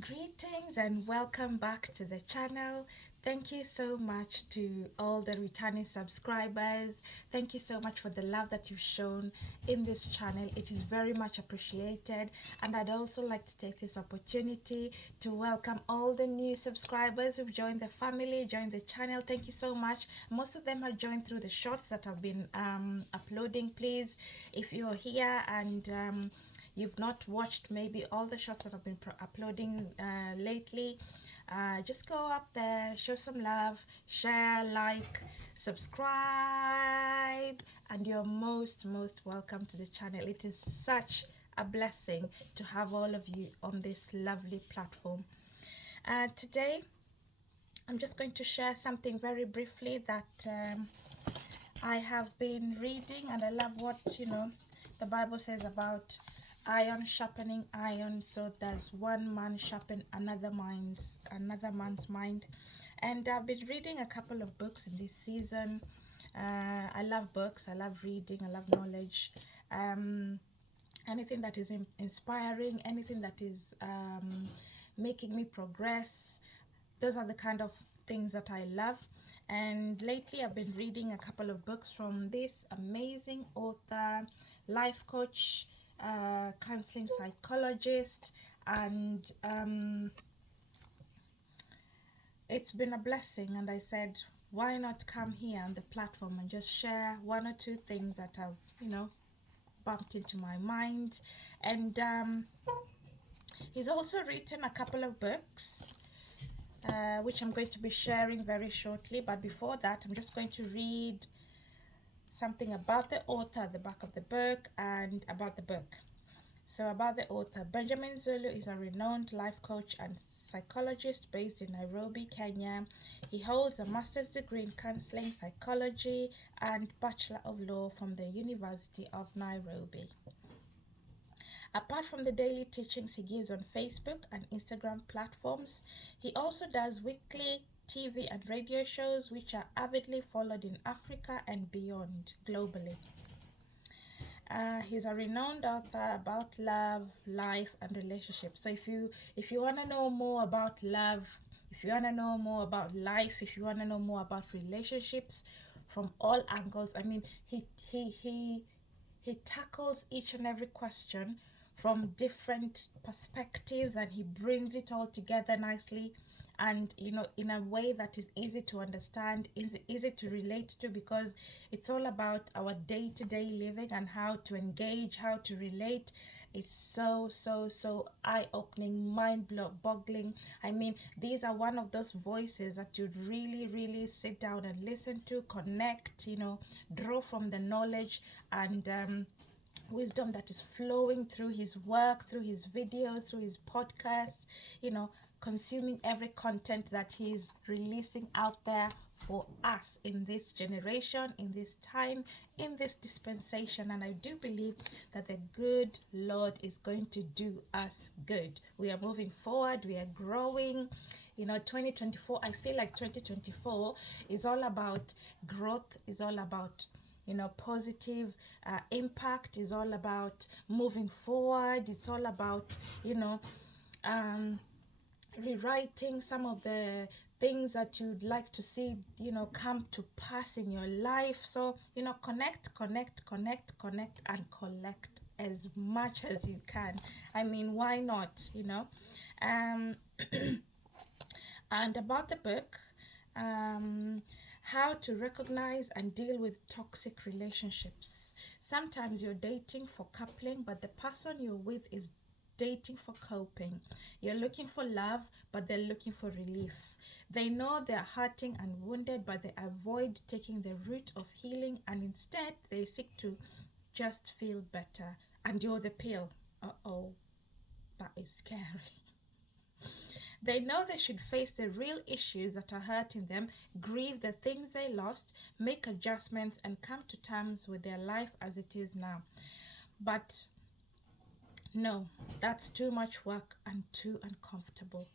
Greetings and welcome back to the channel. Thank you so much to all the returning subscribers. Thank you so much for the love that you've shown in this channel. It is very much appreciated. And I'd also like to take this opportunity to welcome all the new subscribers who've joined the family, joined the channel. Thank you so much. Most of them have joined through the shorts that I've been uploading. Please, if you're here and you've not watched maybe all the shots that I've been uploading lately, just go up there, show some love, share, like, subscribe, and you're most welcome to the channel. It is such a blessing to have all of you on this lovely platform. Today I'm just going to share something very briefly that I have been reading, and I love what the Bible says about iron sharpening iron. So does one man sharpen another man's mind. And I've been reading a couple of books in this season. I love books, I love reading, I love knowledge. Anything that is inspiring, anything that is making me progress, those are the kind of things that I love. And lately I've been reading a couple of books from this amazing author, life coach, counseling psychologist, and it's been a blessing. And I said, why not come here on the platform and just share one or two things that have bumped into my mind. And he's also written a couple of books which I'm going to be sharing very shortly. But before that, I'm just going to read something about the author at the back of the book and about the book. So about the author, Benjamin Zulu is a renowned life coach and psychologist based in Nairobi, Kenya. He holds a master's degree in counseling psychology and Bachelor of Law from the University of Nairobi. Apart from the daily teachings he gives on Facebook and Instagram platforms, he also does weekly TV and radio shows which are avidly followed in Africa and beyond globally. He's a renowned author about love, life, and relationships. So if you want to know more about love, if you want to know more about life, if you want to know more about relationships from all angles, I mean, he tackles each and every question from different perspectives, and he brings it all together nicely, and in a way that is easy to understand, easy to relate to, because it's all about our day-to-day living, and how to engage, how to relate is so eye-opening, mind-boggling. I mean, these are one of those voices that you'd really sit down and listen to, connect, draw from the knowledge and wisdom that is flowing through his work, through his videos, through his podcasts, consuming every content that he's releasing out there for us in this generation, in this time, in this dispensation. And I do believe that the good Lord is going to do us good. We are moving forward, we are growing. 2024, I feel like 2024 is all about growth, is all about positive impact, is all about moving forward. It's all about rewriting some of the things that you'd like to see come to pass in your life. So connect and collect as much as you can. I mean, why not? And about the book, how to recognize and deal with toxic relationships. Sometimes you're dating for coupling, but the person you're with is dating for coping. You're looking for love, but they're looking for relief. They know they're hurting and wounded, but they avoid taking the route of healing, and instead they seek to just feel better. And you're the pill. Uh-oh, that is scary. They know they should face the real issues that are hurting them, grieve the things they lost, make adjustments, and come to terms with their life as it is now. But no, that's too much work and too uncomfortable.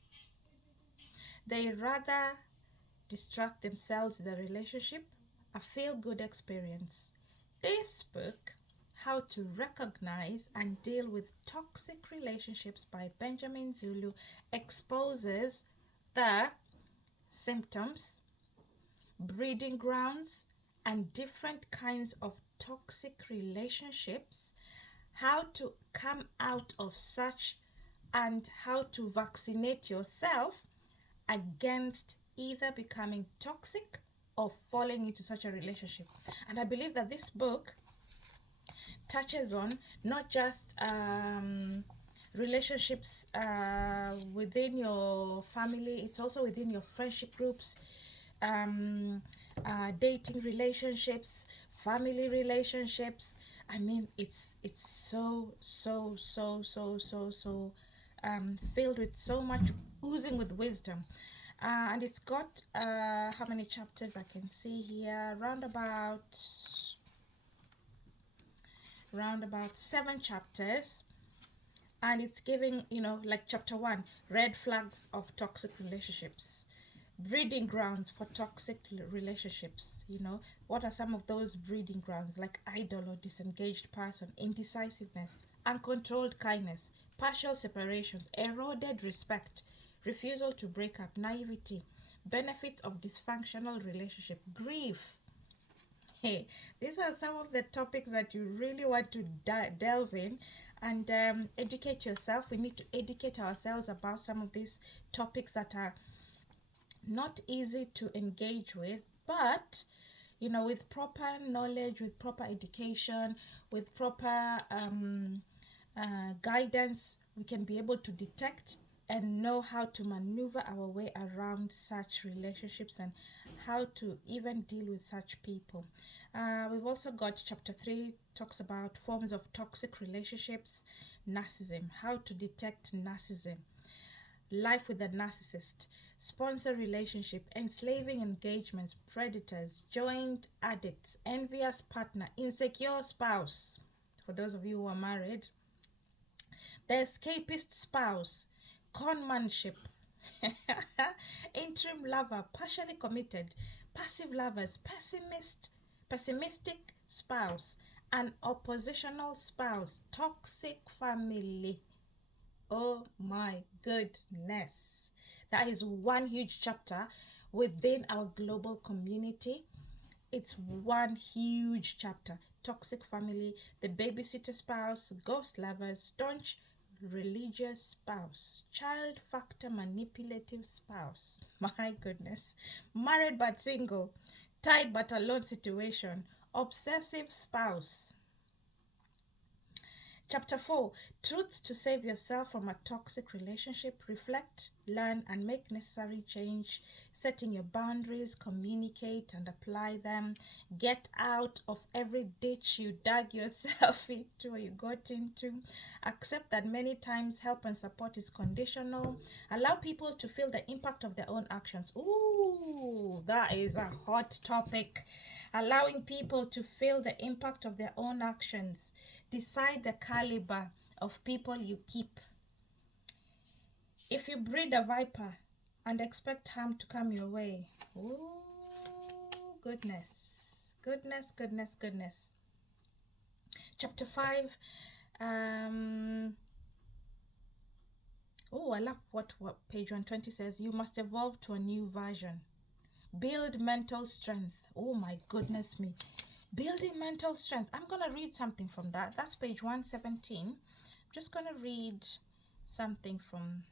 They rather distract themselves with the relationship, a feel-good experience. This book How to Recognize and Deal with Toxic Relationships by Benjamin Zulu exposes the symptoms, breeding grounds, and different kinds of toxic relationships, how to come out of such, and how to vaccinate yourself against either becoming toxic or falling into such a relationship. And I believe that this book touches on not just relationships within your family, it's also within your friendship groups, dating relationships, family relationships. I mean, it's so filled with so much, oozing with wisdom. And it's got how many chapters I can see here? Round about 7 chapters. And it's giving, like chapter 1, red flags of toxic relationships, breeding grounds for toxic relationships. What are some of those breeding grounds? Like idle or disengaged person, indecisiveness, uncontrolled kindness, partial separations, eroded respect, refusal to break up, naivety, benefits of dysfunctional relationship, grief. Hey, these are some of the topics that you really want to delve in and educate yourself. We need to educate ourselves about some of these topics that are not easy to engage with, but with proper knowledge, with proper education, with proper guidance, we can be able to detect and know how to maneuver our way around such relationships and how to even deal with such people. We've also got chapter 3, talks about forms of toxic relationships, narcissism, how to detect narcissism, life with a narcissist, sponsor relationship, enslaving engagements, predators, joint addicts, envious partner, insecure spouse, for those of you who are married, the escapist spouse, conmanship, interim lover, partially committed, passive lovers, pessimistic spouse, an oppositional spouse, toxic family. Oh my goodness. That is one huge chapter within our global community. It's one huge chapter. Toxic family, the babysitter spouse, ghost lovers, staunch religious spouse, child factor manipulative spouse. My goodness. Married but single, tied but alone situation, obsessive spouse. Chapter 4, Truths to Save Yourself from a Toxic Relationship. Reflect, learn, and make necessary change. Setting your boundaries, communicate and apply them. Get out of every ditch you dug yourself into or you got into. Accept that many times help and support is conditional. Allow people to feel the impact of their own actions. Ooh, that is a hot topic. Allowing people to feel the impact of their own actions. Decide the caliber of people you keep. If you breed a viper and expect harm to come your way, oh goodness. Chapter 5. I love what page 120 says. You must evolve to a new version. Build mental strength. Oh my goodness me. Building mental strength. I'm going to read something from that. That's page 117. I'm just going to read something from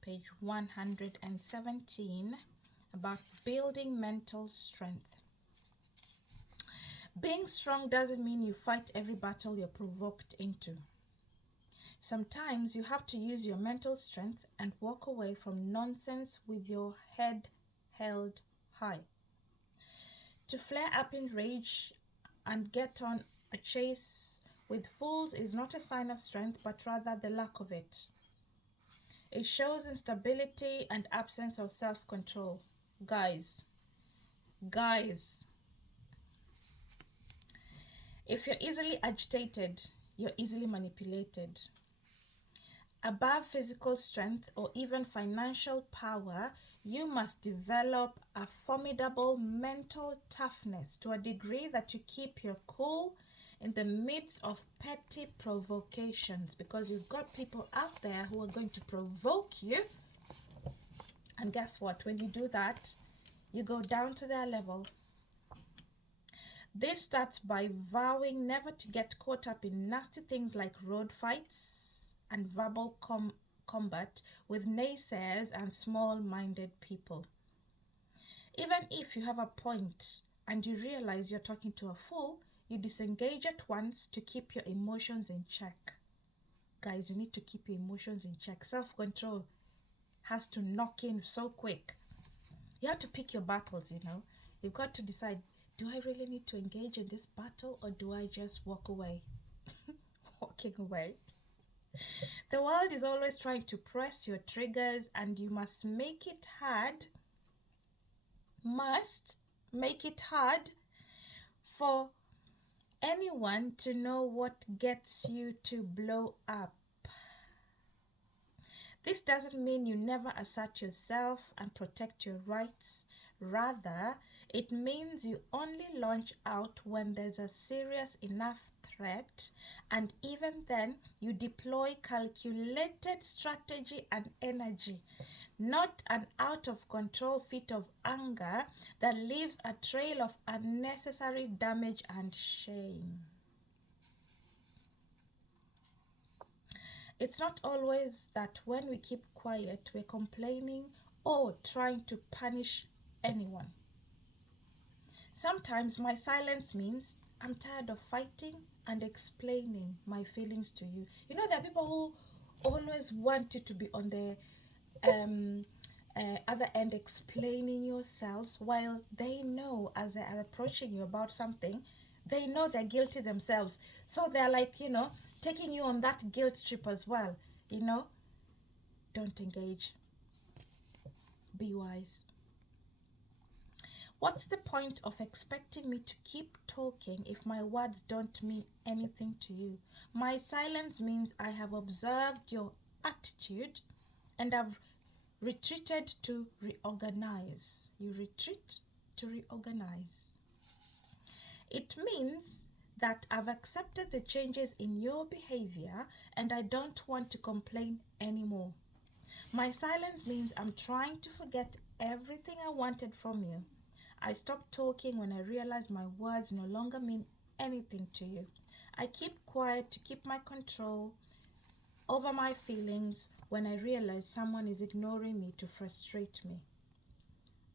page 117 about building mental strength. Being strong doesn't mean you fight every battle you're provoked into. Sometimes you have to use your mental strength and walk away from nonsense with your head held high. To flare up in rage and get on a chase with fools is not a sign of strength, but rather the lack of it. It shows instability and absence of self-control. Guys, if you're easily agitated, you're easily manipulated. Above physical strength or even financial power, you must develop a formidable mental toughness to a degree that you keep your cool in the midst of petty provocations, because you've got people out there who are going to provoke you. And guess what? When you do that, you go down to their level. This starts by vowing never to get caught up in nasty things like road fights and verbal combat with naysayers and small-minded people. Even if you have a point and you realize you're talking to a fool, you disengage at once to keep your emotions in check. Guys, you need to keep your emotions in check. Self-control has to knock in so quick. You have to pick your battles, you know. You've got to decide, do I really need to engage in this battle, or do I just walk away? Walking away. The world is always trying to press your triggers, and you must make it hard for anyone to know what gets you to blow up. This doesn't mean you never assert yourself and protect your rights. Rather, it means you only launch out when there's a serious enough threat, and even then you deploy calculated strategy and energy, not an out of control fit of anger that leaves a trail of unnecessary damage and shame. It's not always that when we keep quiet, we're complaining or trying to punish anyone. Sometimes my silence means I'm tired of fighting and explaining my feelings to you. You know, there are people who always want you to be on the other end explaining yourselves, while they know as they are approaching you about something, they know they're guilty themselves. So they're like, you know, taking you on that guilt trip as well. You know, don't engage. Be wise. What's the point of expecting me to keep talking if my words don't mean anything to you? My silence means I have observed your attitude and I've retreated to reorganize. You retreat to reorganize. It means that I've accepted the changes in your behavior and I don't want to complain anymore. My silence means I'm trying to forget everything I wanted from you. I stop talking when I realize my words no longer mean anything to you. I keep quiet to keep my control over my feelings when I realize someone is ignoring me to frustrate me.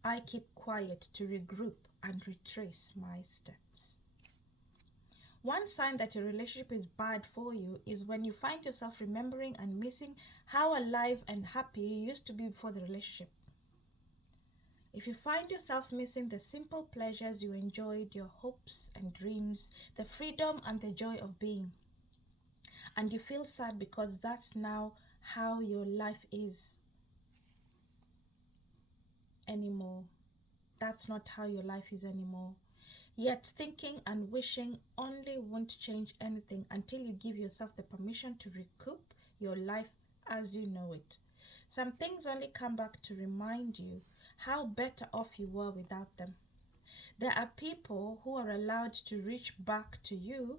I keep quiet to regroup and retrace my steps. One sign that your relationship is bad for you is when you find yourself remembering and missing how alive and happy you used to be before the relationship. If you find yourself missing the simple pleasures you enjoyed, your hopes and dreams, the freedom and the joy of being, and you feel sad because that's now how your life is anymore. That's not how your life is anymore. Yet thinking and wishing only won't change anything until you give yourself the permission to recoup your life as you know it. Some things only come back to remind you how better off you were without them. There are people who are allowed to reach back to you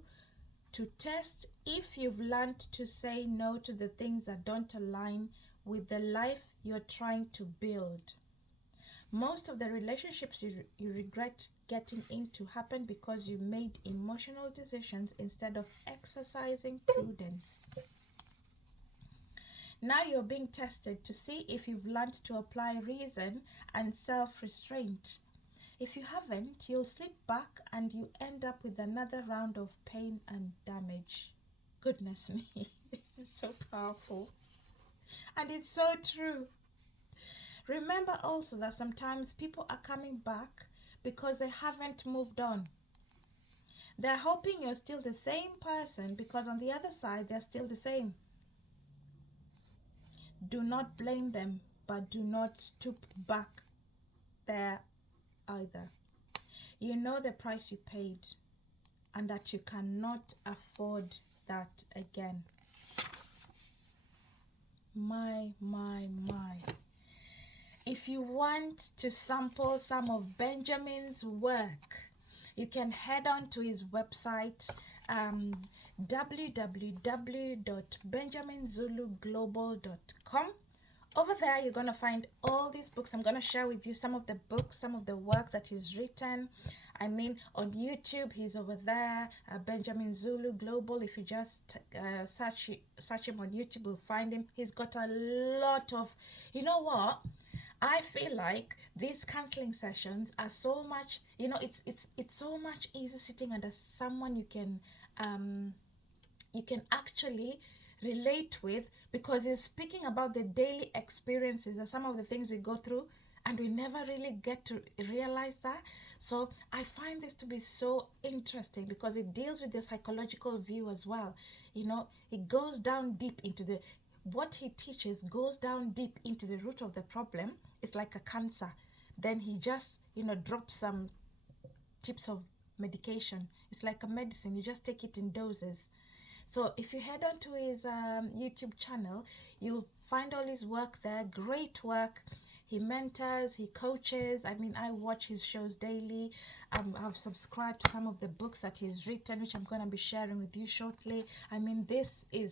to test if you've learned to say no to the things that don't align with the life you're trying to build. Most of the relationships you regret getting into happen because you made emotional decisions instead of exercising prudence. Now you're being tested to see if you've learned to apply reason and self-restraint. If you haven't, you'll slip back and you end up with another round of pain and damage. Goodness me, this is so powerful. And it's so true. Remember also that sometimes people are coming back because they haven't moved on. They're hoping you're still the same person because on the other side, they're still the same. Do not blame them, but do not stoop back there either. You know the price you paid and that you cannot afford that again. My. If you want to sample some of Benjamin's work, you can head on to his website, www.benjaminzuluglobal.com. Over there, you're going to find all these books. I'm going to share with you some of the books, some of the work that he's written. I mean, on YouTube, he's over there, Benjamin Zulu Global. If you just search him on YouTube, you'll find him. He's got a lot of, you know what? I feel like these counseling sessions are so much, you know, it's so much easy sitting under someone you can actually relate with, because he's speaking about the daily experiences and some of the things we go through, and we never really get to realize that. So I find this to be so interesting because it deals with your psychological view as well. You know, it goes down deep into what he teaches goes down deep into the root of the problem. It's like a cancer. Then he just, you know, drops some tips of medication. It's like a medicine. You just take it in doses. So if you head on to his YouTube channel, you'll find all his work there. Great work. He mentors, he coaches. I mean, I watch his shows daily. I've subscribed to some of the books that he's written, which I'm going to be sharing with you shortly. I mean, these are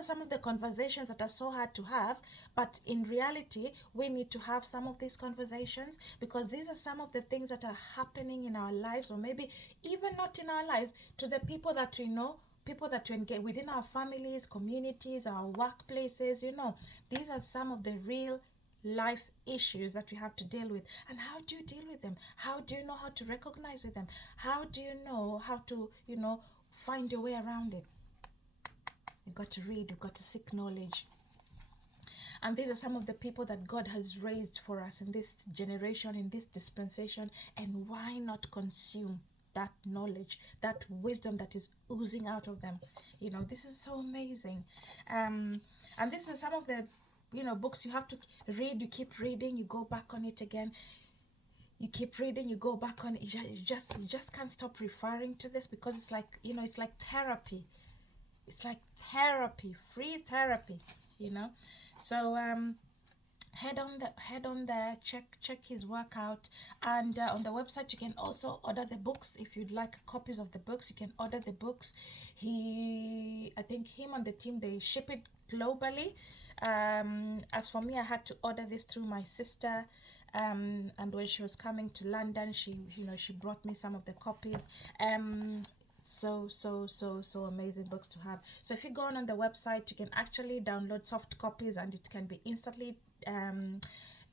some of the conversations that are so hard to have, but in reality, we need to have some of these conversations, because these are some of the things that are happening in our lives, or maybe even not in our lives, to the people that we know, people that we engage within our families, communities, our workplaces. You know, these are some of the real life issues that we have to deal with. And how do you deal with them? How do you know how to recognize with them? How do you know how to, you know, find your way around it? You've got to read, you've got to seek knowledge. And these are some of the people that God has raised for us in this generation, in this dispensation. And why not consume that knowledge, that wisdom that is oozing out of them? You know, this is so amazing. And this is some of the, you know, books you have to read. You keep reading, you go back on it again. You keep reading, you go back on it. You just can't stop referring to this, because it's like, you know, it's like therapy. It's like therapy, free therapy, you know. So head on there, check his work out. And on the website, you can also order the books. If you'd like copies of the books, you can order the books. I think him and the team, they ship it globally. As for me, I had to order this through my sister, and when she was coming to London, she brought me some of the copies. So amazing books to have. So if you go on the website, you can actually download soft copies, and it can be instantly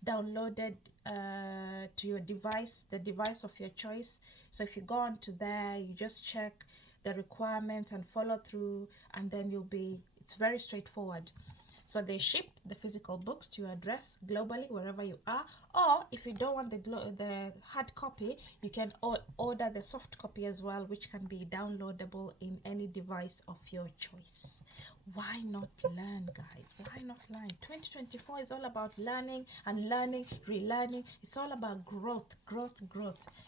downloaded to your device, the device of your choice. So if you go on to there, you just check the requirements and follow through, and then it's very straightforward. So they ship the physical books to your address globally, wherever you are. Or if you don't want the hard copy, you can order the soft copy as well, which can be downloadable in any device of your choice. Why not learn, guys? Why not learn? 2024 is all about learning and learning, relearning. It's all about growth,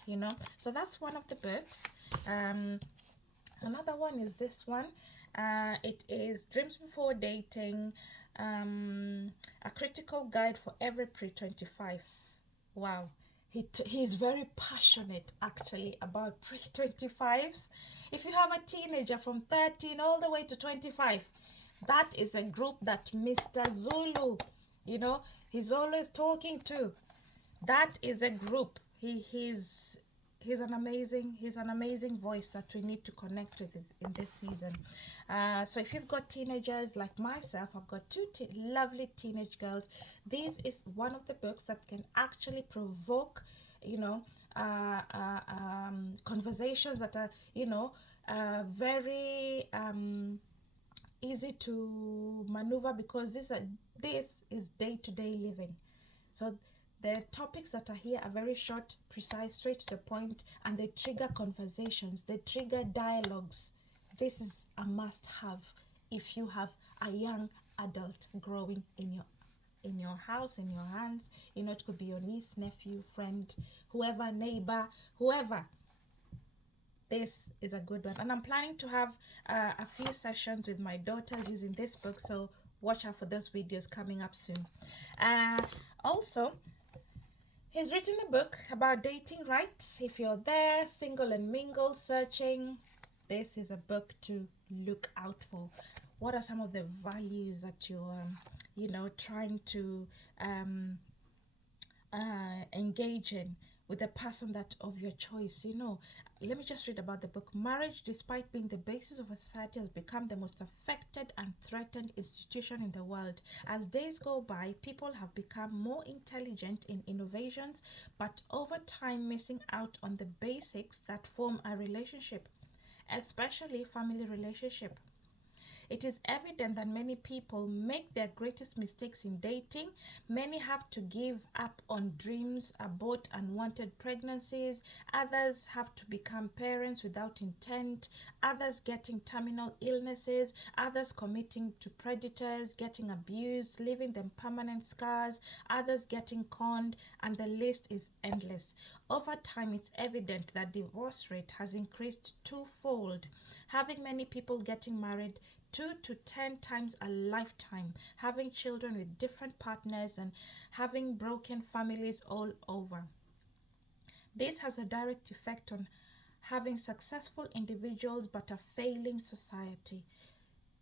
you know. So that's one of the books. Another one is this one. It is Dreams Before Dating, a critical guide for every pre-25. Wow, he's very passionate actually about pre-25s. If you have a teenager from 13 all the way to 25, that is a group that Mr. Zulu, you know, he's always talking to. That is a group. He's an amazing voice that we need to connect with in this season. So if you've got teenagers like myself, I've got two lovely teenage girls. This is one of the books that can actually provoke, you know, conversations that are, you know, very easy to maneuver, because this is day-to-day living. So the topics that are here are very short, precise, straight to the point, and they trigger conversations, they trigger dialogues. This is a must-have if you have a young adult growing in your house, in your hands. You know, it could be your niece, nephew, friend, whoever, neighbor, whoever. This is a good one, and I'm planning to have a few sessions with my daughters using this book, so watch out for those videos coming up soon. Also, He's written a book about dating, right? If you're there, single and mingle, searching, this is a book to look out for. What are some of the values that you're, trying to um, engage in with the person that of your choice? Let me just read about the book. Marriage, despite being the basis of a society, has become the most affected and threatened institution in the world. As days go by, people have become more intelligent in innovations, but over time missing out on the basics that form a relationship, especially family relationship. It is evident that many people make their greatest mistakes in dating. Many have to give up on dreams, abort unwanted pregnancies. Others have to become parents without intent. Others getting terminal illnesses. Others committing to predators, getting abused, leaving them permanent scars. Others getting conned, and the list is endless. Over time, it's evident that divorce rate has increased twofold, having many people getting married 2 to 10 times a lifetime, having children with different partners, and having broken families all over. This has a direct effect on having successful individuals but a failing society.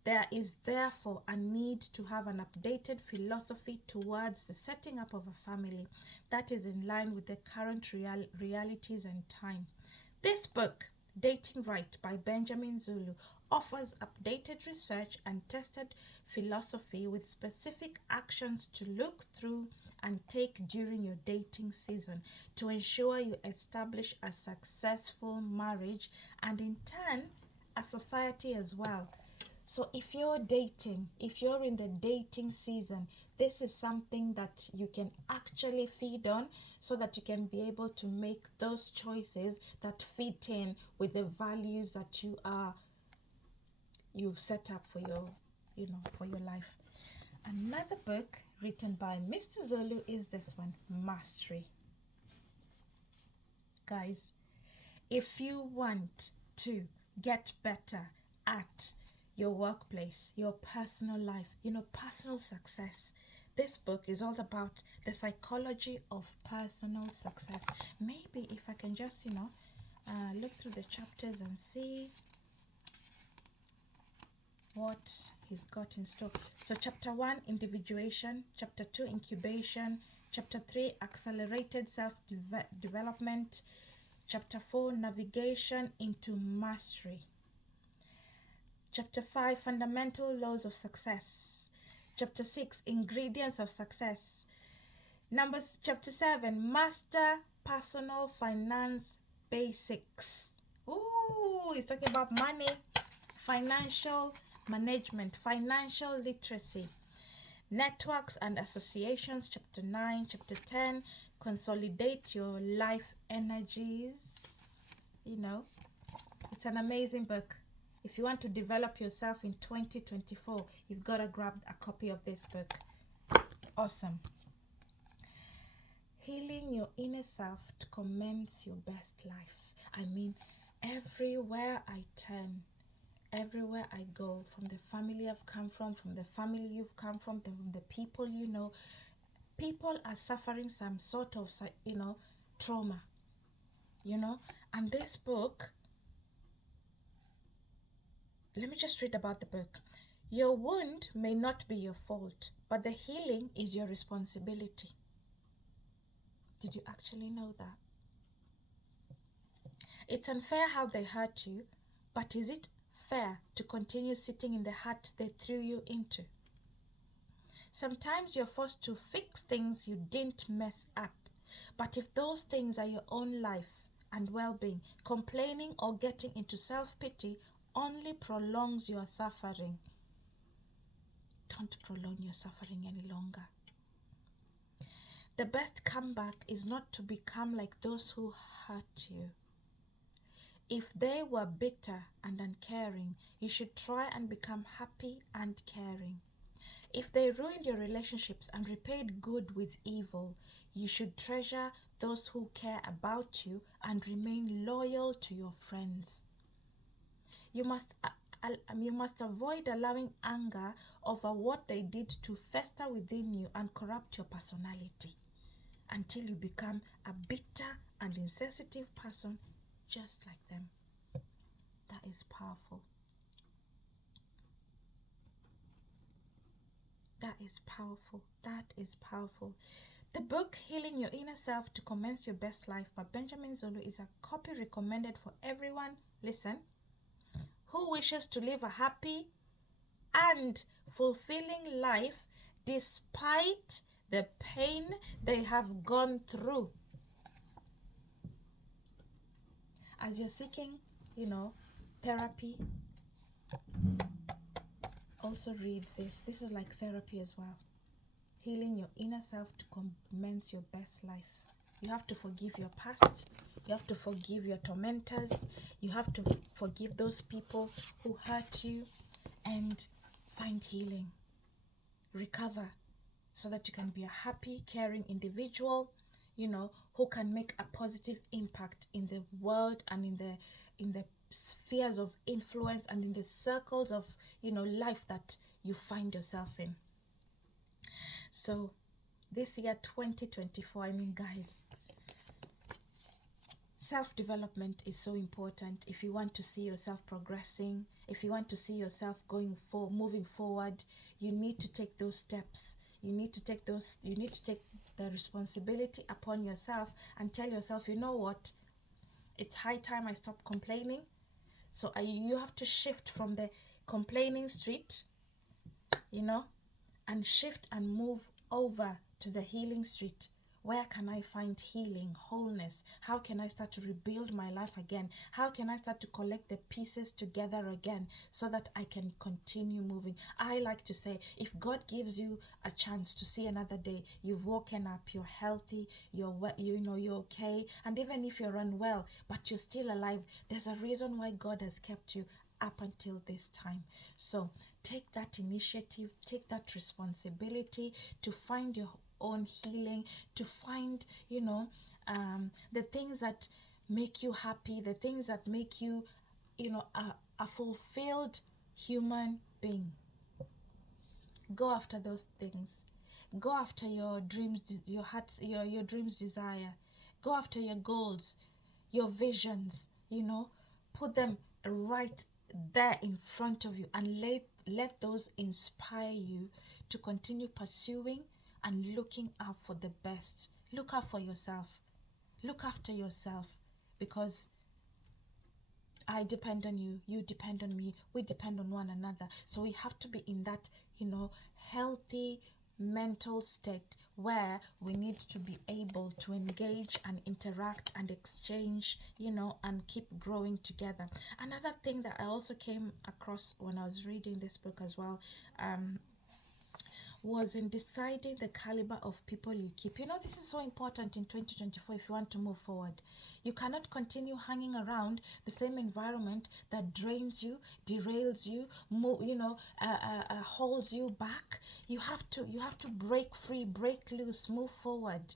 There is therefore a need to have an updated philosophy towards the setting up of a family that is in line with the current realities and time. This book, Dating Right by Benjamin Zulu, offers updated research and tested philosophy with specific actions to look through and take during your dating season to ensure you establish a successful marriage and in turn a society as well. So if you're dating, if you're in the dating season, this is something that you can actually feed on so that you can be able to make those choices that fit in with the values that you've set up for your life. Another book written by Mr. Zulu is this one, Mastery. Guys, if you want to get better at your workplace, your personal life, personal success, this book is all about the psychology of personal success. Maybe if I can just, look through the chapters and see what he's got in store. So chapter 1, individuation. Chapter 2, incubation. Chapter 3, accelerated self-development. Chapter 4, navigation into mastery. Chapter 5, fundamental laws of success. Chapter 6, ingredients of success. Chapter 7, master personal finance basics. Ooh, he's talking about money, financial management, financial literacy. Networks and associations, chapter 9. Chapter 10, consolidate your life energies. It's an amazing book. If you want to develop yourself in 2024, you've got to grab a copy of this book. Awesome. Healing your inner self to commence your best life. I mean, everywhere I turn, everywhere I go, from the family I've come from the family you've come from the people you know, people are suffering some sort of, trauma, and this book, let me just read about the book. Your wound may not be your fault, but the healing is your responsibility. Did you actually know that? It's unfair how they hurt you, but is it fair to continue sitting in the hurt they threw you into? Sometimes you're forced to fix things you didn't mess up, but if those things are your own life and well-being, complaining or getting into self-pity only prolongs your suffering. Don't prolong your suffering any longer. The best comeback is not to become like those who hurt you. If they were bitter and uncaring, you should try and become happy and caring. If they ruined your relationships and repaid good with evil, you should treasure those who care about you and remain loyal to your friends. You must avoid allowing anger over what they did to fester within you and corrupt your personality. until you become a bitter and insensitive person just like them. That is powerful. That is powerful. That is powerful. The book Healing Your Inner Self to Commence Your Best Life by Benjamin Zulu is a copy recommended for everyone, listen, who wishes to live a happy and fulfilling life despite the pain they have gone through. As you're seeking, therapy, also read this. This is like therapy as well. Healing your inner self to commence your best life. You have to forgive your past. You have to forgive your tormentors. You have to forgive those people who hurt you and find healing. Recover so that you can be a happy, caring individual, who can make a positive impact in the world and in the spheres of influence and in the circles of, life that you find yourself in. So this year 2024, guys, self-development is so important. If you want to see yourself progressing, if you want to see yourself moving forward, you need to take those steps. You need to take the responsibility upon yourself and tell yourself, you know what, it's high time I stop complaining. So you have to shift from the complaining street, and shift and move over to the healing street. Where can I find healing, wholeness? How can I start to rebuild my life again? How can I start to collect the pieces together again so that I can continue moving? I like to say, if God gives you a chance to see another day, you've woken up, you're healthy, you're okay, and even if you're unwell, but you're still alive, there's a reason why God has kept you up until this time. So take that initiative, take that responsibility to find your own healing, to find the things that make you happy, the things that make you a fulfilled human being. Go after those things. Go after your dreams, your heart's your dreams desire. Go after your goals, your visions, put them right there in front of you and let those inspire you to continue pursuing and looking out for the best. Look out for yourself. Look after yourself, because I depend on you, you depend on me, we depend on one another. So we have to be in that, healthy mental state where we need to be able to engage and interact and exchange, and keep growing together. Another thing that I also came across when I was reading this book as well, was in deciding the caliber of people you keep. This is so important in 2024 if you want to move forward. You cannot continue hanging around the same environment that drains you, derails you, holds you back. You have to break free, break loose, move forward.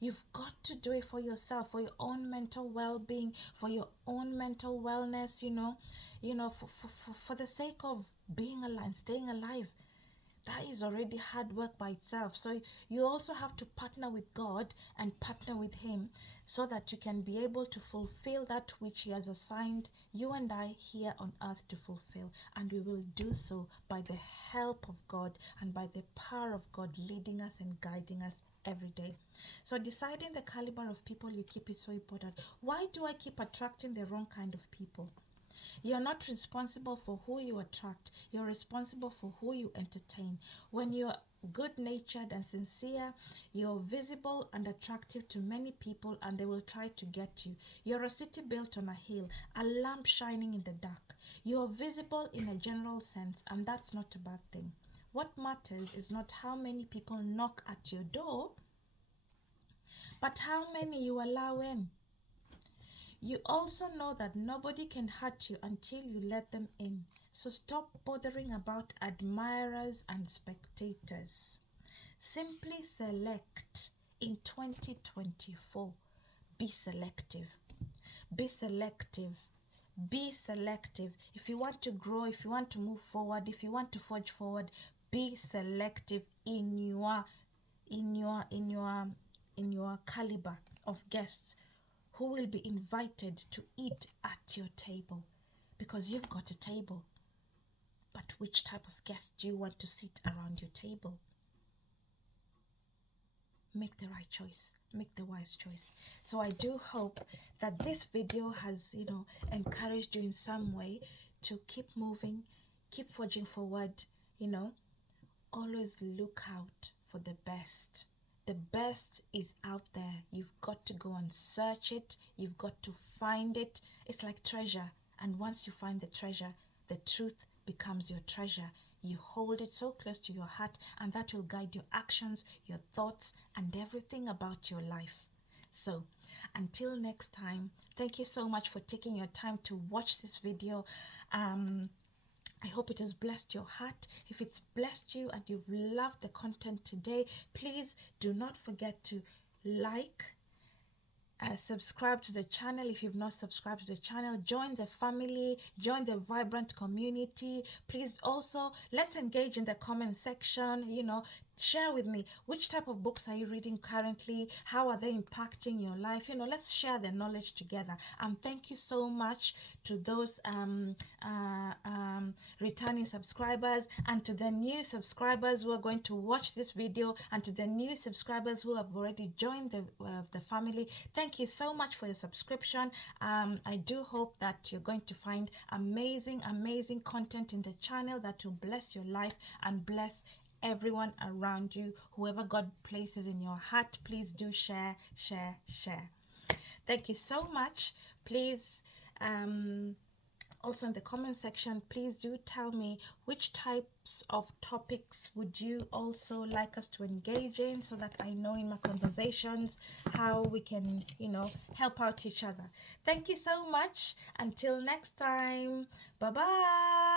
You've got to do it for yourself, for your own mental well-being, for your own mental wellness, for the sake of being alive, staying alive. That is already hard work by itself. So you also have to partner with God and partner with Him so that you can be able to fulfill that which He has assigned you and I here on earth to fulfill. And we will do so by the help of God and by the power of God leading us and guiding us every day. So deciding the caliber of people you keep is so important. Why do I keep attracting the wrong kind of people? You're not responsible for who you attract. You're responsible for who you entertain. When you're good-natured and sincere, you're visible and attractive to many people, and they will try to get you. You're a city built on a hill, a lamp shining in the dark. You're visible in a general sense, and that's not a bad thing. What matters is not how many people knock at your door, but how many you allow in. You also know that nobody can hurt you until you let them in. So stop bothering about admirers and spectators. Simply select in 2024. Be selective. Be selective. Be selective. If you want to grow, if you want to move forward, if you want to forge forward, be selective in your in your caliber of guests who will be invited to eat at your table, because you've got a table. But which type of guests do you want to sit around your table? Make the right choice, make the wise choice. So I do hope that this video has, encouraged you in some way to keep moving, keep forging forward. Always look out for the best. The best is out there. You've got to go and search it. You've got to find it. It's like treasure. And once you find the treasure, the truth becomes your treasure. You hold it so close to your heart, and that will guide your actions, your thoughts, and everything about your life. So, until next time, thank you so much for taking your time to watch this video. I hope it has blessed your heart. If it's blessed you and you've loved the content today, please do not forget to like, subscribe to the channel if you've not subscribed to the channel. Join the family, join the vibrant community. Please also, let's engage in the comment section. Share with me, which type of books are you reading currently? How are they impacting your life? Let's share the knowledge together. Thank you so much to those returning subscribers, and to the new subscribers who are going to watch this video, and to the new subscribers who have already joined the family. Thank you so much for your subscription. I do hope that you're going to find amazing content in the channel that will bless your life and bless everyone around you. Whoever God places in your heart, please do share. Thank you so much. Please, also in the comment section, please do tell me which types of topics would you also like us to engage in, so that I know in my conversations how we can, help out each other. Thank you so much. Until next time, bye bye.